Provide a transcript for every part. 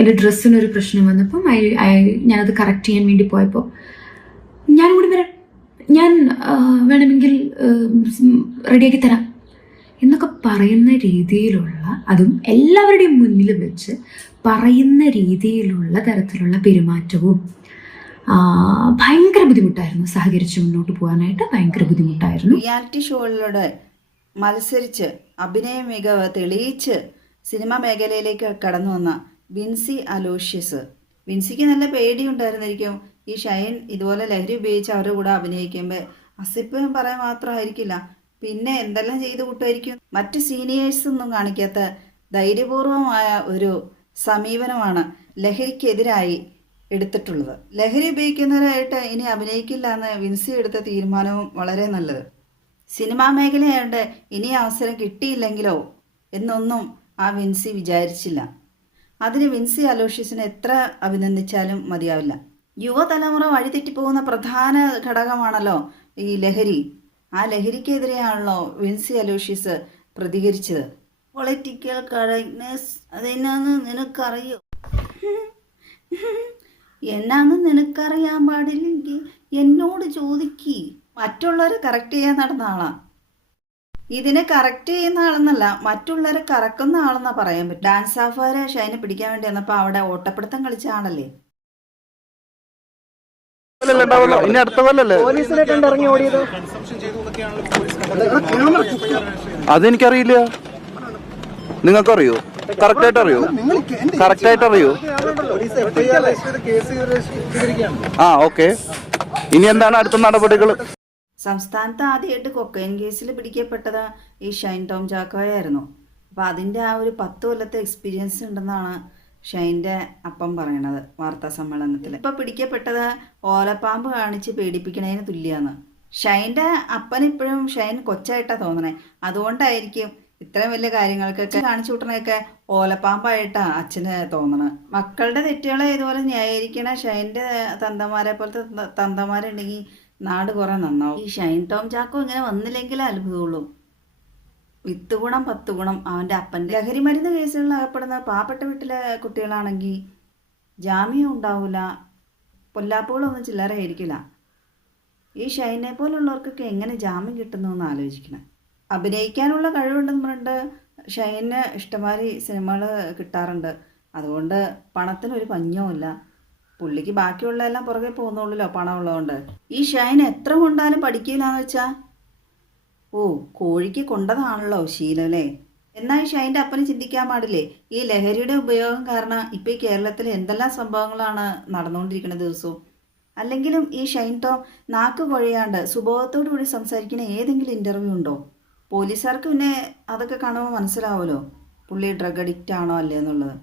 എൻ്റെ ഡ്രസ്സിനൊരു പ്രശ്നം വന്നപ്പം ഞാനത് കറക്റ്റ് ചെയ്യാൻ വേണ്ടി പോയപ്പോൾ ഞാനും കൂടി വരാം, ഞാൻ വേണമെങ്കിൽ റെഡിയാക്കി തരാം എന്നൊക്കെ പറയുന്ന രീതിയിലുള്ള, അതും എല്ലാവരുടെയും മുന്നിൽ വെച്ച് പറയുന്ന രീതിയിലുള്ള തരത്തിലുള്ള പെരുമാറ്റവും ഭയങ്കര ബുദ്ധിമുട്ടായിരുന്നു. സഹകരിച്ച് മുന്നോട്ട് പോകാനായിട്ട് ഭയങ്കര ബുദ്ധിമുട്ടായിരുന്നു. റിയാലിറ്റി ഷോകളിലൂടെ മത്സരിച്ച് അഭിനയ മികവ് തെളിയിച്ച് സിനിമാ മേഖലയിലേക്ക് കടന്നു വന്ന വിൻസി അലോഷ്യസ്. വിൻസിക്ക് നല്ല പേടിയുണ്ടായിരുന്നിരിക്കും ഈ ഷൈൻ ഇതുപോലെ ലഹരി ഉപയോഗിച്ച് അവരുടെ കൂടെ അഭിനയിക്കുമ്പോൾ. അസിപ്പ് പറയാൻ മാത്രമായിരിക്കില്ല, പിന്നെ എന്തെല്ലാം ചെയ്ത് കൂട്ടായിരിക്കും. മറ്റ് സീനിയേഴ്സ് ഒന്നും കാണിക്കാത്ത ധൈര്യപൂർവമായ ഒരു സമീപനമാണ് ലഹരിക്കെതിരായി എടുത്തിട്ടുള്ളത്. ലഹരി ഉപയോഗിക്കുന്നവരായിട്ട് ഇനി അഭിനയിക്കില്ല എന്ന് വിൻസി എടുത്ത തീരുമാനവും വളരെ നല്ലത്. സിനിമാ മേഖലയായിട്ട് ഇനി അവസരം കിട്ടിയില്ലെങ്കിലോ എന്നൊന്നും ആ വിൻസി വിചാരിച്ചില്ല. അതിന് വിൻസി അലോഷ്യസിനെ എത്ര അഭിനന്ദിച്ചാലും മതിയാവില്ല. യുവതലമുറ വഴിതെറ്റിപ്പോകുന്ന പ്രധാന ഘടകമാണല്ലോ ഈ ലഹരി. ആ ലഹരിക്കെതിരെയാണല്ലോ വിൻസി അലോഷ്യസ് പ്രതികരിച്ചത്. പൊളിറ്റിക്കൽ കറക്റ്റ്നെസ് അതെന്നാന്ന് നിനക്കറിയോ? എന്നാന്ന് നിനക്കറിയാൻ പാടില്ലെങ്കിൽ എന്നോട് ചോദിക്കി. മറ്റുള്ളവരെ കറക്റ്റ് ചെയ്യാൻ നടന്ന ആളാ. ഇതിനെ കറക്റ്റ് ചെയ്യുന്ന ആളെന്നല്ല, മറ്റുള്ളവരെ കറക്കുന്ന ആളെന്നാ പറയാൻ പറ്റും. ഡാൻസ് ഓഫാരെ ഷൈനെ പിടിക്കാൻ വേണ്ടി വന്നപ്പോൾ അവിടെ ഓട്ടപ്പിടുത്തം കളിച്ച ആളല്ലേ. അതെനിക്കറിയില്ല, നിങ്ങൾക്കറിയോ? കറക്റ്റായിട്ട് അറിയോ? കറക്റ്റായിട്ട് അറിയോ? ആ ഓക്കെ, ഇനി എന്താണ് അടുത്ത നടപടികൾ? സംസ്ഥാനത്ത് ആദ്യമായിട്ട് കൊക്കൈൻ കേസിൽ പിടിക്കപ്പെട്ടത് ഈ ഷൈൻ ടോം ചാക്കോയായിരുന്നു. അപ്പോൾ അതിൻ്റെ ആ ഒരു 10 കൊല്ലത്തെ എക്സ്പീരിയൻസ് ഉണ്ടെന്നാണ് ഷൈൻ്റെ അപ്പം പറയണത് വാർത്താ സമ്മേളനത്തിൽ. ഇപ്പോൾ പിടിക്കപ്പെട്ടത് ഓലപ്പാമ്പ് കാണിച്ച് പേടിപ്പിക്കണതിന് തുല്യമാണ്. ഷൈൻ്റെ അപ്പനിപ്പോഴും ഷൈൻ കൊച്ചായിട്ടാണ് തോന്നണേ. അതുകൊണ്ടായിരിക്കും ഇത്രയും വലിയ കാര്യങ്ങൾക്കൊക്കെ കാണിച്ചു കൂട്ടണയൊക്കെ ഓലപ്പാമ്പായിട്ടാണ് അച്ഛന് തോന്നണത്. മക്കളുടെ തെറ്റുകളെ ഇതുപോലെ ന്യായീകരിക്കണ ഷൈൻ്റെ തന്തമാരെ പോലത്തെ തന്തമാരുണ്ടെങ്കിൽ നാട് കുറെ നന്നാവും. ഈ ഷൈൻ ടോം ചാക്കോ ഇങ്ങനെ വന്നില്ലെങ്കിൽ അത്ഭുതമുള്ളൂ. 10 ഗുണം 10 ഗുണം അവൻ്റെ അപ്പൻ്റെ. ലഹരി മരുന്ന് കേസുകളിൽ അകപ്പെടുന്ന പാവപ്പെട്ട വീട്ടിലെ കുട്ടികളാണെങ്കിൽ ജാമ്യം ഉണ്ടാവില്ല, പൊല്ലാപ്പുകളൊന്നും ചില്ലറയായിരിക്കില്ല. ഈ ഷൈനെ പോലുള്ളവർക്കൊക്കെ എങ്ങനെ ജാമ്യം കിട്ടുന്നു എന്ന് ആലോചിക്കണം. അഭിനയിക്കാനുള്ള കഴിവുണ്ടെന്ന് പറഞ്ഞിട്ട് ഷൈന് ഇഷ്ടംമാതിരി സിനിമകൾ കിട്ടാറുണ്ട്. അതുകൊണ്ട് പണത്തിനൊരു പഞ്ഞവുമില്ല. പുള്ളിക്ക് ബാക്കിയുള്ളതെല്ലാം പുറകെ പോകുന്നുള്ളൂല്ലോ പണമുള്ളതുകൊണ്ട്. ഈ ഷൈൻ എത്ര കൊണ്ടാലും പഠിക്കില്ലാന്ന് വെച്ചാൽ കോഴിക്ക് കൊണ്ടതാണല്ലോ ശീലം അല്ലേ. എന്നാൽ ഈ ഷൈൻ്റെ അപ്പന് ചിന്തിക്കാൻ പാടില്ലേ, ഈ ലഹരിയുടെ ഉപയോഗം കാരണം ഇപ്പോൾ ഈ കേരളത്തിൽ എന്തെല്ലാം സംഭവങ്ങളാണ് നടന്നുകൊണ്ടിരിക്കുന്ന ദിവസവും. അല്ലെങ്കിലും ഈ ഷൈൻ ടോം നാക്ക് കുഴയാണ്ട് സുബോധത്തോടു കൂടി സംസാരിക്കുന്ന ഏതെങ്കിലും ഇൻ്റർവ്യൂ ഉണ്ടോ? പോലീസുകാർക്ക് പിന്നെ അതൊക്കെ കാണുമ്പോൾ മനസ്സിലാവുമല്ലോ പുള്ളി ഡ്രഗ് അഡിക്റ്റ് ആണോ അല്ലേ എന്നുള്ളത്.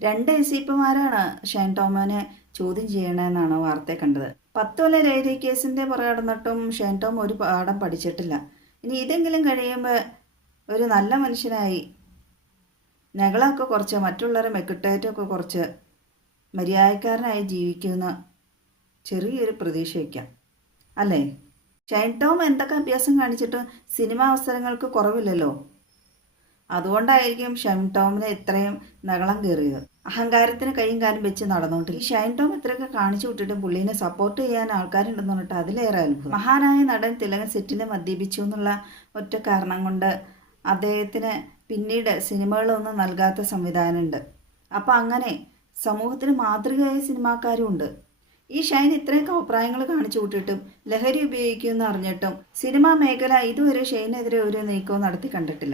2 എസിപിമാരാണ് ഷൈൻ ടോമിനെ ചോദ്യം ചെയ്യണമെന്നാണ് വാർത്തയെ കണ്ടത്. 10 കൊല്ലം ലഹരി കേസിൻ്റെ പുറകെ നടന്നിട്ടും ഷൈൻ ടോം ഒരു പാഠം പഠിച്ചിട്ടില്ല. ഇനി ഇതെങ്കിലും കഴിയുമ്പോൾ ഒരു നല്ല മനുഷ്യനായി നകളൊക്കെ കുറച്ച് മറ്റുള്ളവരെ മെക്കിട്ടേറ്റൊക്കെ കുറച്ച് മര്യാദക്കാരനായി ജീവിക്കുന്ന ചെറിയൊരു പ്രതീക്ഷ വയ്ക്കാം അല്ലേ. ഷൈൻ ടോം എന്തൊക്കെ അഭ്യാസം കാണിച്ചിട്ടും സിനിമാ അവസരങ്ങൾക്ക് കുറവില്ലല്ലോ. അതുകൊണ്ടായിരിക്കും ഷൈൻ ടോമിനെ ഇത്രയും നകളം കയറിയത്. അഹങ്കാരത്തിന് കൈയും കാലും വെച്ച് നടന്നുകൊണ്ട് ഈ ഷൈൻ ടോം ഇത്രയൊക്കെ കാണിച്ചു വിട്ടിട്ട് പുള്ളീനെ സപ്പോർട്ട് ചെയ്യാൻ ആൾക്കാരുണ്ടെന്ന് പറഞ്ഞിട്ട് അതിലേറെ അത്ഭുതം. മഹാനായ നടൻ തിലകൻ സെറ്റിൽ മദ്യപിച്ചു എന്നുള്ള ഒറ്റ കാരണം കൊണ്ട് അദ്ദേഹത്തിന് പിന്നീട് സിനിമകളൊന്നും നൽകാത്ത സംവിധാനമുണ്ട്. അപ്പം അങ്ങനെ സമൂഹത്തിന് മാതൃകയായ സിനിമാക്കാരും ഉണ്ട്. ഈ ഷൈൻ ഇത്രയും അഭിപ്രായങ്ങൾ കാണിച്ചു വിട്ടിട്ടും ലഹരി ഉപയോഗിക്കുമെന്ന് അറിഞ്ഞിട്ടും സിനിമാ മേഖല ഇതുവരെ ഷൈനെതിരെ ഒരു നീക്കവും നടത്തി കണ്ടിട്ടില്ല.